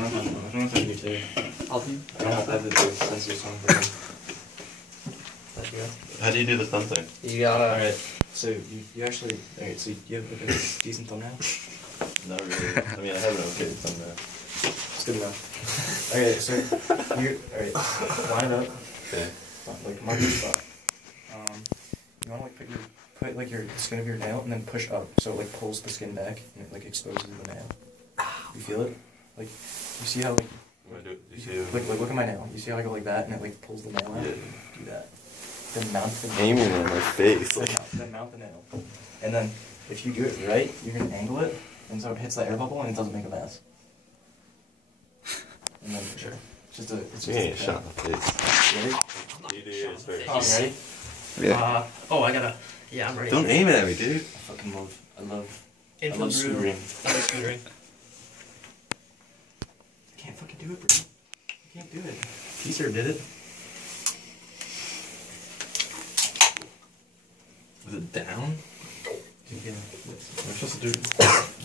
I don't know if I do too. I'll do. I don't know if I have to do a sensitive song for them. Let's go. How do you do the thumb thing? You gotta. Alright, so you actually. Alright, so you have like a decent thumbnail? Not really. I mean, I have an okay thumbnail. It's good enough. Okay, so alright, line it up. Okay. Like mark your spot. You wanna like put like your skin of your nail and then push up so it like pulls the skin back and it like exposes the nail. You feel it? Like you see how like look at my nail. You see how I go like that and it like pulls the nail out? Yeah. Do that. Then mount the nail. Aiming at my face. Like. Then mount the nail. And then if you do it right, you're gonna angle it and so it hits the air bubble and it doesn't make a mess. And then sure. It's just a Shot in the face. Ready? You do yours first. Oh, ready? Yeah. I gotta. Yeah, I'm ready. Don't aim it at me, dude. I love Infield scootering. I like scootering. I can't fucking do it, bro. I can't do it. Teaser did it. Was it down? Yeah. We're supposed to do it.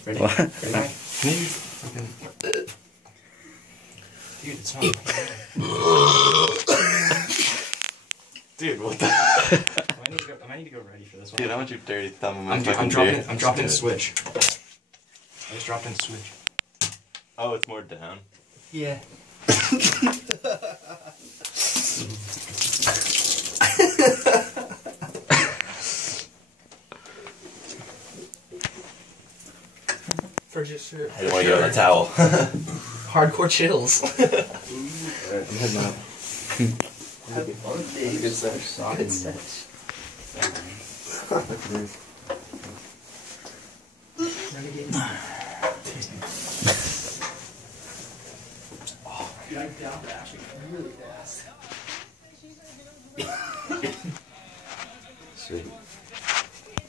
Ready? What? Ready? Can you fucking... Dude, it's not. Dude, what the? I might need to go ready for this one. Dude, I want your dirty thumb in my I'm fucking dropping beer. switch. I just dropped in switch. Oh, it's more down. Yeah. For just sure. I don't want to get on the towel. Hardcore chills. Alright, I'm heading out. Good search. Good search. I doubt that actually really fast. Sweet.